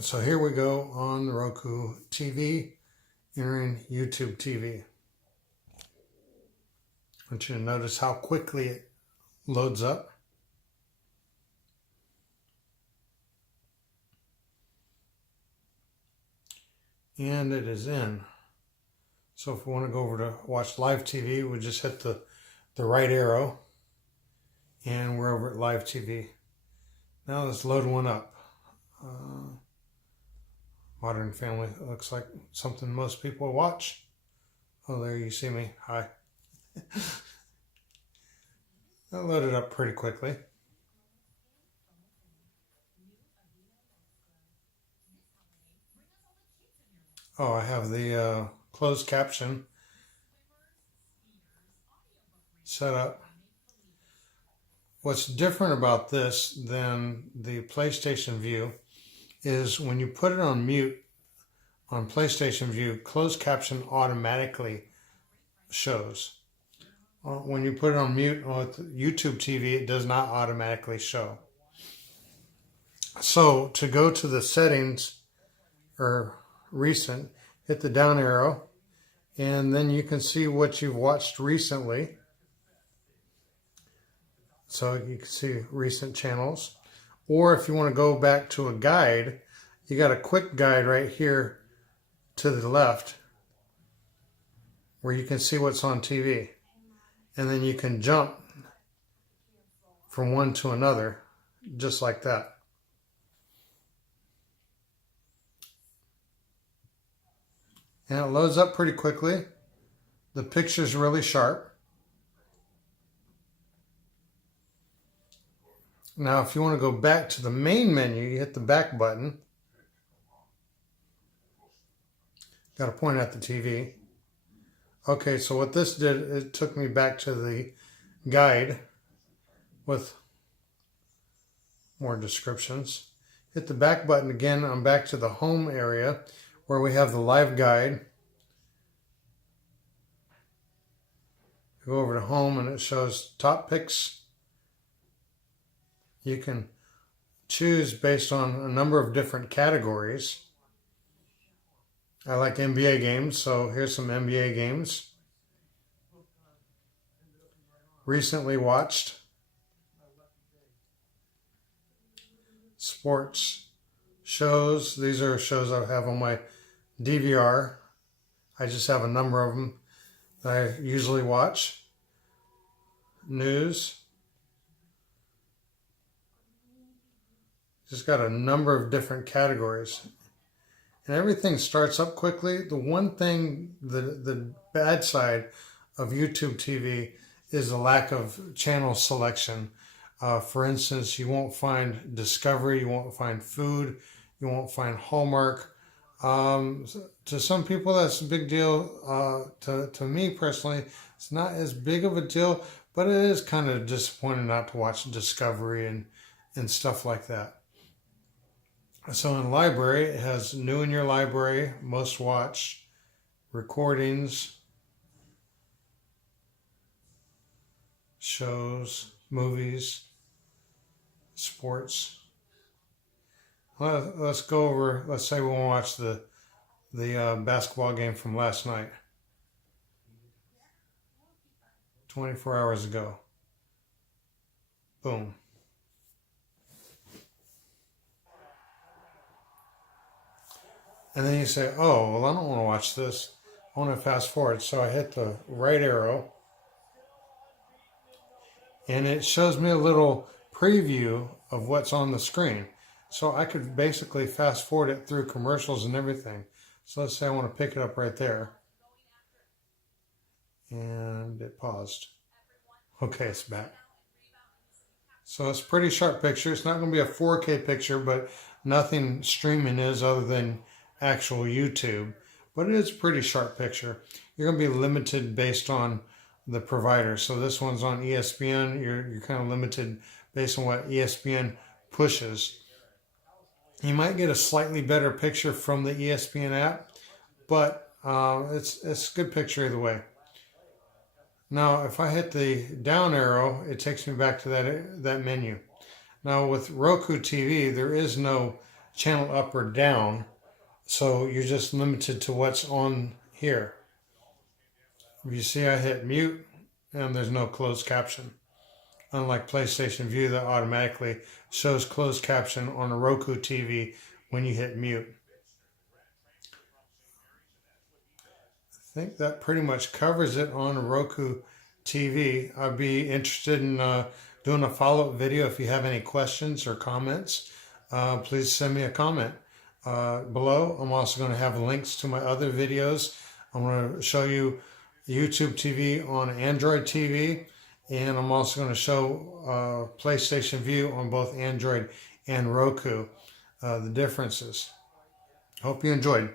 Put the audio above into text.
So here we go on the Roku TV, entering YouTube TV. I want you to notice how quickly it loads up. And it is in. So if we want to go over to watch live TV, we just hit the right arrow and we're over at live TV. Now let's load one up. Modern Family looks like something most people watch. Oh, there you see me. Hi. That loaded up pretty quickly. Oh, I have the closed caption set up. What's different about this than the PlayStation View is when you put it on mute on PlayStation View, closed caption automatically shows. When you put it on mute on YouTube TV, it does not automatically show. So to go to the settings or recent, hit the down arrow, and then you can see what you've watched recently. So you can see recent channels. Or if you want to go back to a guide, you got a quick guide right here to the left where you can see what's on TV. And then you can jump from one to another just like that. And it loads up pretty quickly. The picture's really sharp. Now, if you want to go back to the main menu, you hit the back button. Got to point at the TV. Okay, so what this did, it took me back to the guide with more descriptions. Hit the back button again. I'm back to the home area where we have the live guide. Go over to home and it shows top picks. You can choose based on a number of different categories. I like NBA games, so here's some NBA games. Recently watched. Sports. Shows. These are shows I have on my DVR. I just have a number of them that I usually watch. News. Just got a number of different categories. And everything starts up quickly. The one thing, the bad side of YouTube TV is the lack of channel selection. For instance, you won't find Discovery, you won't find food, you won't find Hallmark. To some people, that's a big deal. To me personally, it's not as big of a deal, but it is kind of disappointing not to watch Discovery and stuff like that. So in library, it has new in your library, most watched, recordings, shows, movies, sports. Let's go over, let's say we want to watch the basketball game from last night, 24 hours ago. Boom. And then you say, oh, well, I don't want to watch this. I want to fast forward. So I hit the right arrow. And it shows me a little preview of what's on the screen. So I could basically fast forward it through commercials and everything. So let's say I want to pick it up right there. And it paused. Okay, it's back. So it's a pretty sharp picture. It's not going to be a 4K picture, but nothing streaming is other than actual YouTube, but it is a pretty sharp picture. You're going to be limited based on the provider. So this one's on ESPN. You're kind of limited based on what ESPN pushes. You might get a slightly better picture from the ESPN app, but it's a good picture either way. Now, if I hit the down arrow, it takes me back to that menu. Now with Roku TV, there is no channel up or down. So you're just limited to what's on here. You see I hit mute and there's no closed caption. Unlike PlayStation View that automatically shows closed caption on a Roku TV when you hit mute. I think that pretty much covers it on Roku TV. I'd be interested in doing a follow-up video. If you have any questions or comments, please send me a comment below. I'm also going to have links to my other videos. I'm going to show you YouTube TV on Android TV, and I'm also going to show PlayStation View on both Android and Roku, the differences. Hope you enjoyed.